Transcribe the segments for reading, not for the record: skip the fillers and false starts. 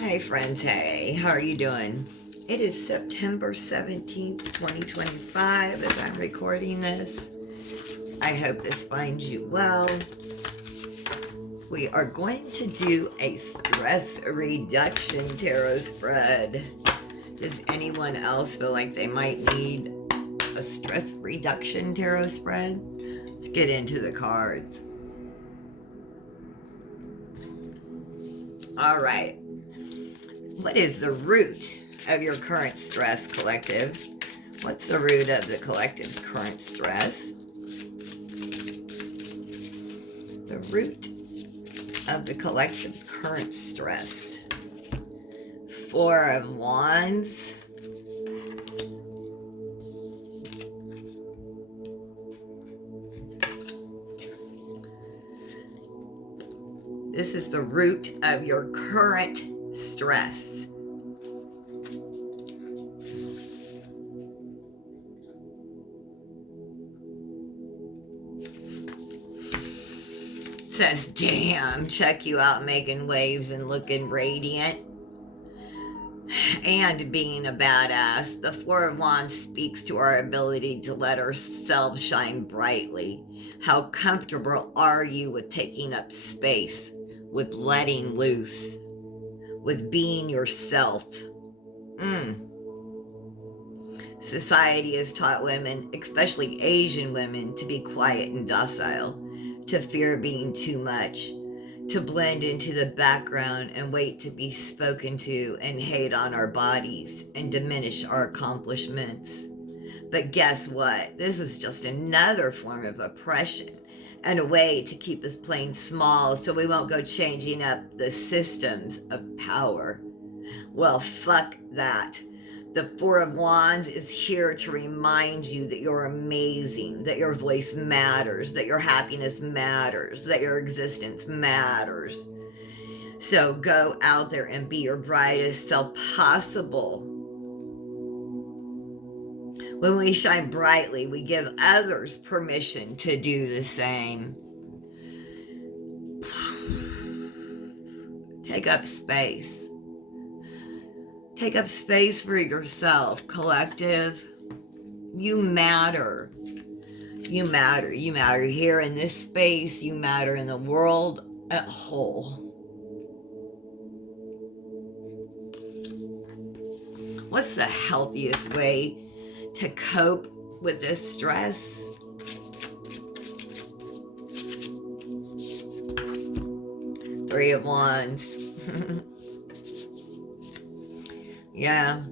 Hey friends, hey, how are you doing? It is September 17th, 2025 as I'm recording this. I hope this finds you well. We are going to do a stress reduction tarot spread. Does anyone else feel like they might need a stress reduction tarot spread? Let's get into the cards. All right. What is the root of your current stress, collective? What's the root of the collective's current stress? The root of the collective's current stress. Four of Wands. This is the root of your current stress. Says, damn, check you out making waves and looking radiant and being a badass. The Four of Wands speaks to our ability to let ourselves shine brightly. How comfortable are you with taking up space, with letting loose, with being yourself? Society has taught women, especially Asian women, to be quiet and docile, to fear being too much, to blend into the background and wait to be spoken to and hate on our bodies and diminish our accomplishments. But guess what? This is just another form of oppression and a way to keep us playing small so we won't go changing up the systems of power. Well, fuck that. The Four of Wands is here to remind you that you're amazing, that your voice matters, that your happiness matters, that your existence matters. So go out there and be your brightest self possible. When we shine brightly, we give others permission to do the same. Take up space. Take up space for yourself, collective. You matter. You matter. You matter here in this space. You matter in the world at whole. What's the healthiest way to cope with this stress? Three of Wands. Yeah,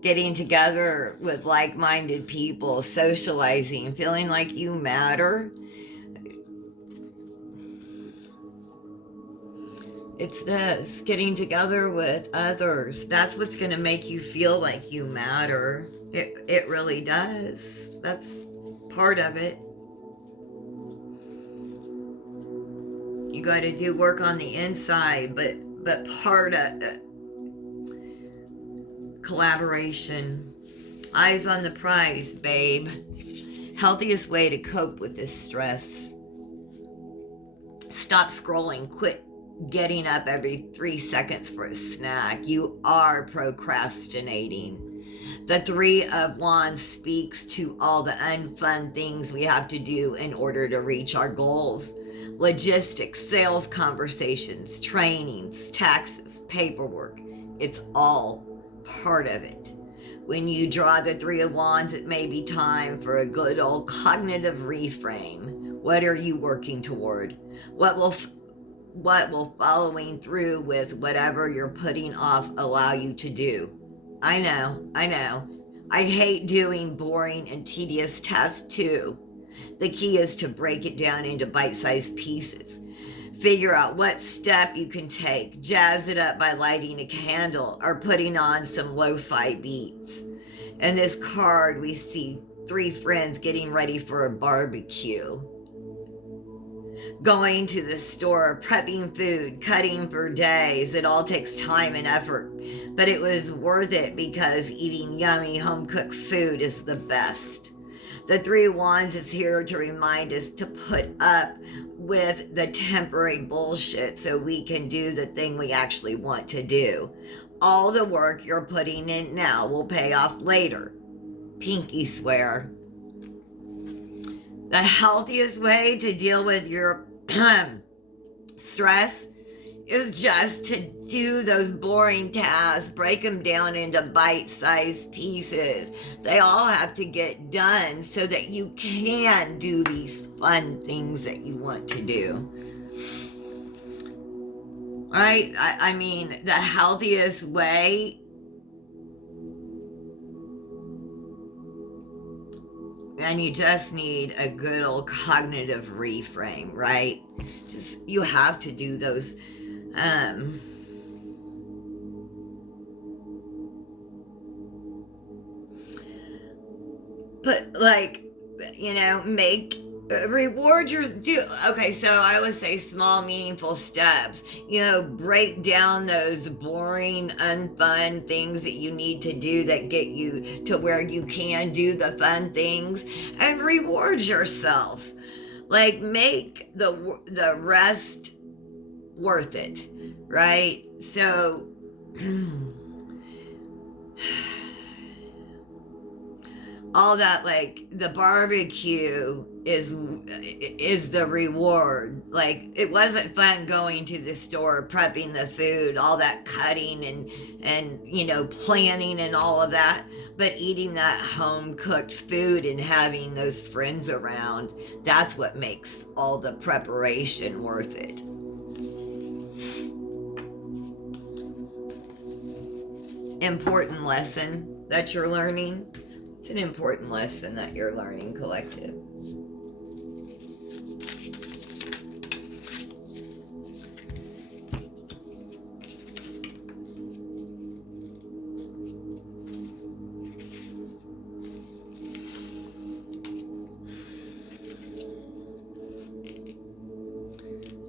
getting together with like-minded people, socializing, feeling like you matter. It's this, getting together with others. That's what's going to make you feel like you matter. It really does. That's part of it. You got to do work on the inside, but part of it, collaboration. Eyes on the prize, babe. Healthiest way to cope with this stress. Stop scrolling. Quit getting up every 3 seconds for a snack. You are procrastinating. The Three of Wands speaks to all the unfun things we have to do in order to reach our goals. Logistics, sales conversations, trainings, taxes, paperwork. It's all part of it. When you draw the Three of Wands, it may be time for a good old cognitive reframe. What are you working toward? What will following through with whatever you're putting off allow you to do? I know. I hate doing boring and tedious tasks too. The key is to break it down into bite-sized pieces. Figure out what step you can take. Jazz it up by lighting a candle or putting on some lo-fi beats. In this card, we see 3 friends getting ready for a barbecue. Going to the store, prepping food, cutting for days. It all takes time and effort, but it was worth it because eating yummy home-cooked food is the best. The Three of Wands is here to remind us to put up with the temporary bullshit so we can do the thing we actually want to do. All the work you're putting in now will pay off later. Pinky swear. The healthiest way to deal with your stress is just to do those boring tasks, break them down into bite-sized pieces. They all have to get done so that you can do these fun things that you want to do. Right? I mean, the healthiest way and you just need a good old cognitive reframe, right? Just, you have to do those but like, you know, reward your okay, so I would say small meaningful steps. You know, break down those boring unfun things that you need to do that get you to where you can do the fun things, and reward yourself. Like, make the rest worth it, right? So all that, like the barbecue is the reward. Like, it wasn't fun going to the store, prepping the food, all that cutting and you know, planning and all of that, but eating that home cooked food and having those friends around, that's what makes all the preparation worth it. Important lesson that you're learning. It's an important lesson that you're learning, collective.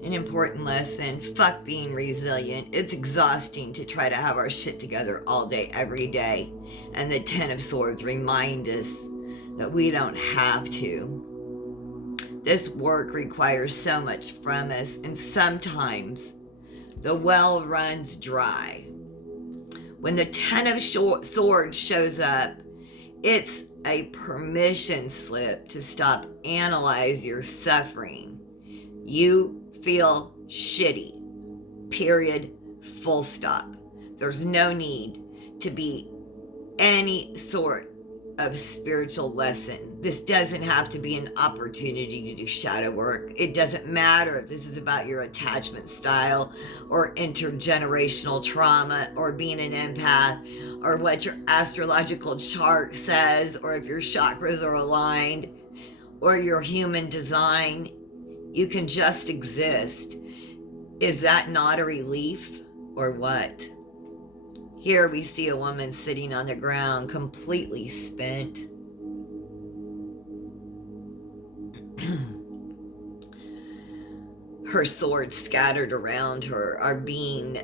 An important lesson. Fuck being resilient. It's exhausting to try to have our shit together all day, every day. And the Ten of Swords remind us that we don't have to. This work requires so much from us, and sometimes the well runs dry. When the Ten of Swords shows up, it's a permission slip to stop analyze your suffering. You feel shitty. Period. Full stop. There's no need to be any sort of spiritual lesson. This doesn't have to be an opportunity to do shadow work. It doesn't matter if this is about your attachment style or intergenerational trauma or being an empath or what your astrological chart says or if your chakras are aligned or your human design. You can just exist. Is that not a relief or what? Here we see a woman sitting on the ground, completely spent. Her swords scattered around her are being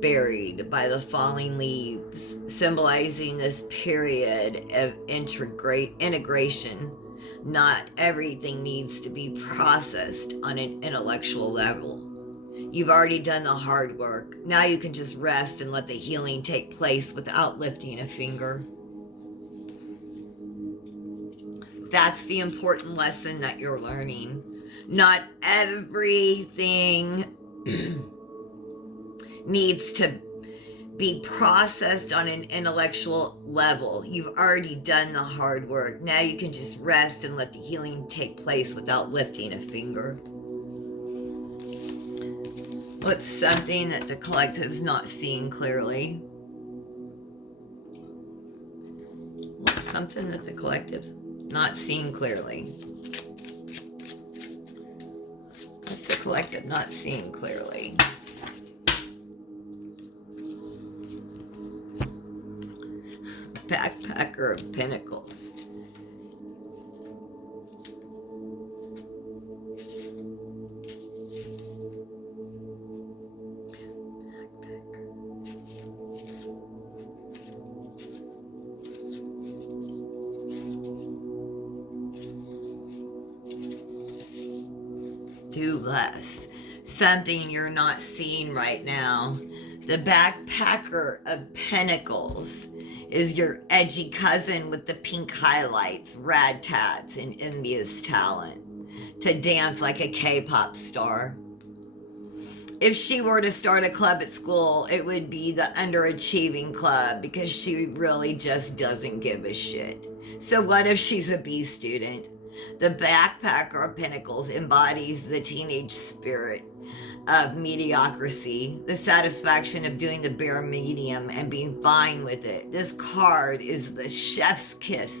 buried by the falling leaves, symbolizing this period of integration. Not everything needs to be processed on an intellectual level. You've already done the hard work. Now you can just rest and let the healing take place without lifting a finger. That's the important lesson that you're learning. Not everything needs to be processed on an intellectual level. You've already done the hard work. Now you can just rest and let the healing take place without lifting a finger. What's something that the collective's not seeing clearly? What's something that the collective's not seeing clearly? What's the collective not seeing clearly? Backpacker of Pentacles. do less. Something you're not seeing right now. The backpacker of pentacles is your edgy cousin with the pink highlights, rad tats, and envious talent to dance like a K-pop star. If she were to start a club at school, it would be the underachieving club because she really just doesn't give a shit. So what if she's a B student? The backpacker of pentacles embodies the teenage spirit of mediocrity, the satisfaction of doing the bare medium and being fine with it. This card is the chef's kiss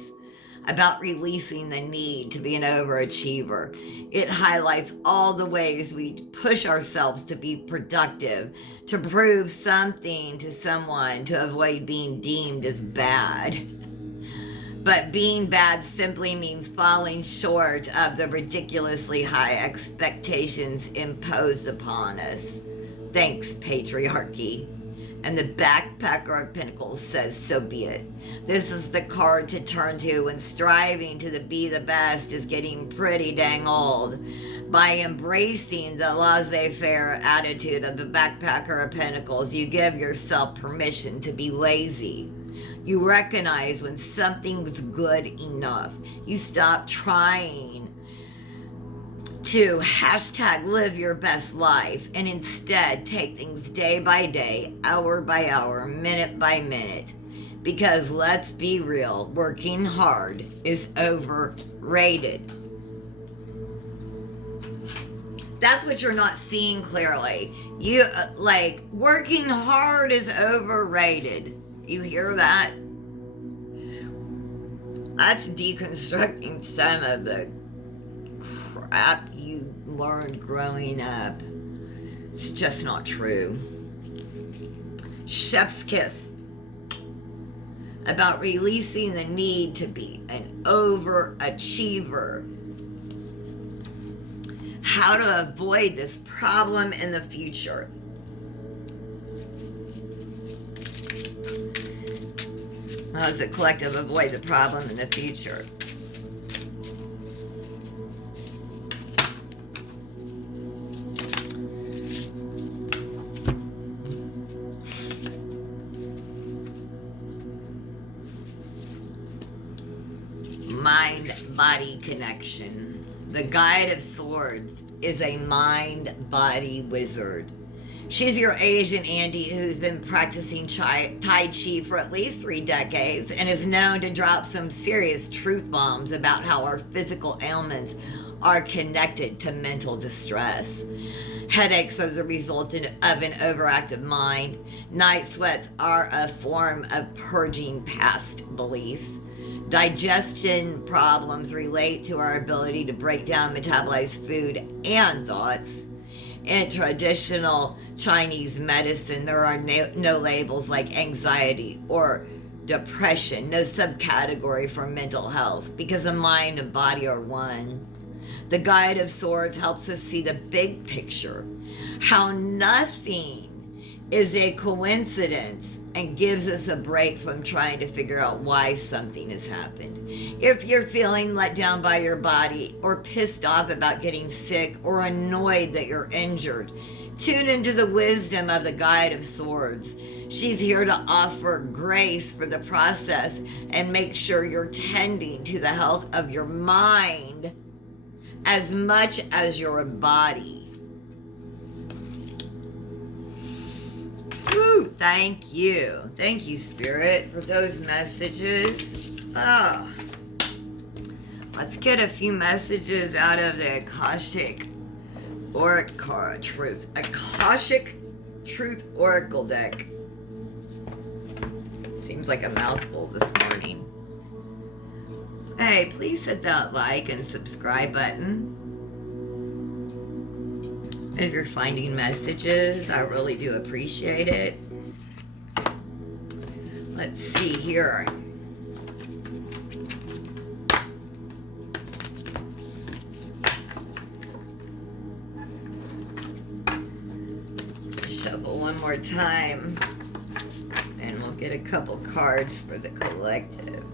about releasing the need to be an overachiever. It highlights all the ways we push ourselves to be productive, to prove something to someone, to avoid being deemed as bad. But being bad simply means falling short of the ridiculously high expectations imposed upon us. Thanks, patriarchy. And the backpacker of pentacles says, so be it. This is the card to turn to when striving to be the best is getting pretty dang old. By embracing the laissez-faire attitude of the backpacker of pentacles, you give yourself permission to be lazy. You recognize when something's good enough. You stop trying to hashtag live your best life and instead take things day by day, hour by hour, minute by minute. Because let's be real, working hard is overrated. That's what you're not seeing clearly. You working hard is overrated. You hear that? That's deconstructing some of the crap you learned growing up. It's just not true. Chef's kiss about releasing the need to be an overachiever. How to avoid this problem in the future. How does the collective avoid the problem in the future? Mind-body connection. The Guide of Swords is a mind-body wizard. She's your Asian auntie who's been practicing Tai Chi for at least 3 decades and is known to drop some serious truth bombs about how our physical ailments are connected to mental distress. Headaches are the result of an overactive mind. Night sweats are a form of purging past beliefs. Digestion problems relate to our ability to break down metabolized food and thoughts. In traditional Chinese medicine, there are no labels like anxiety or depression, no subcategory for mental health, because the mind and body are one. The Guide of Swords helps us see the big picture, how nothing is a coincidence, and gives us a break from trying to figure out why something has happened. If you're feeling let down by your body, or pissed off about getting sick, or annoyed that you're injured, tune into the wisdom of the Guide of Swords. She's here to offer grace for the process and make sure you're tending to the health of your mind as much as your body. Woo, thank you. Thank you, Spirit, for those messages. Oh, let's get a few messages out of the Akashic Truth Oracle deck. Seems like a mouthful this morning. Hey, please hit that like and subscribe button. If you're finding messages, I really do appreciate it. Let's see here. Shuffle one more time, and we'll get a couple cards for the collective.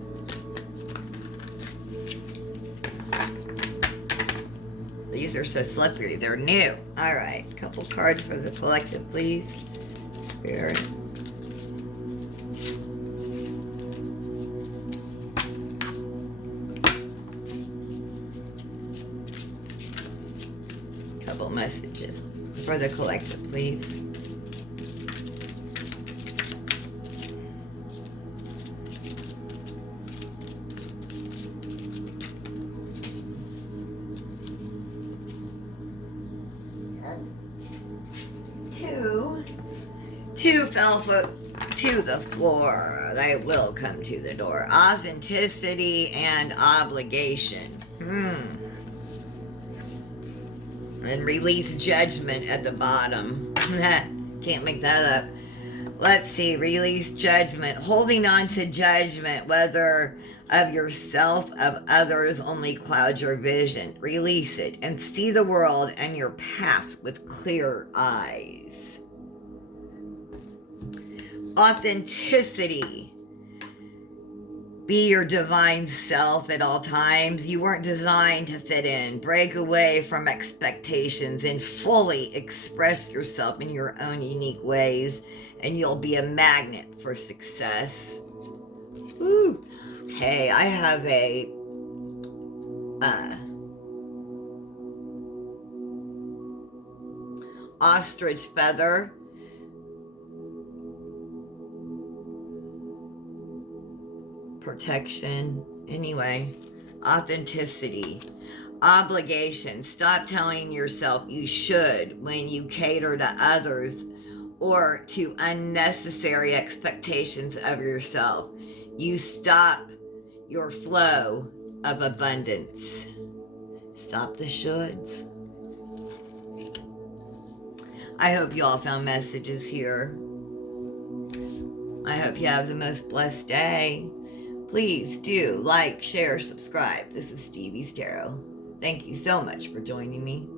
These are so slippery. They're new. All right. A couple cards for the collective, please. Spirit. Couple messages for the collective, please. Two fell to the floor. They will come to the door. Authenticity and obligation. And release judgment at the bottom. Can't make that up. Let's see. Release judgment. Holding on to judgment, whether of yourself, of others, only clouds your vision. Release it and see the world and your path with clear eyes. Authenticity. Be your divine self at all times. You weren't designed to fit in. Break away from expectations and fully express yourself in your own unique ways, and you'll be a magnet for success. Woo. Hey, I have a ostrich feather. Protection. Anyway, authenticity. Obligation. Stop telling yourself you should when you cater to others or to unnecessary expectations of yourself. You stop your flow of abundance. Stop the shoulds. I hope you all found messages here. I hope you have the most blessed day. Please do like, share, subscribe. This is Stevie's Tarot. Thank you so much for joining me.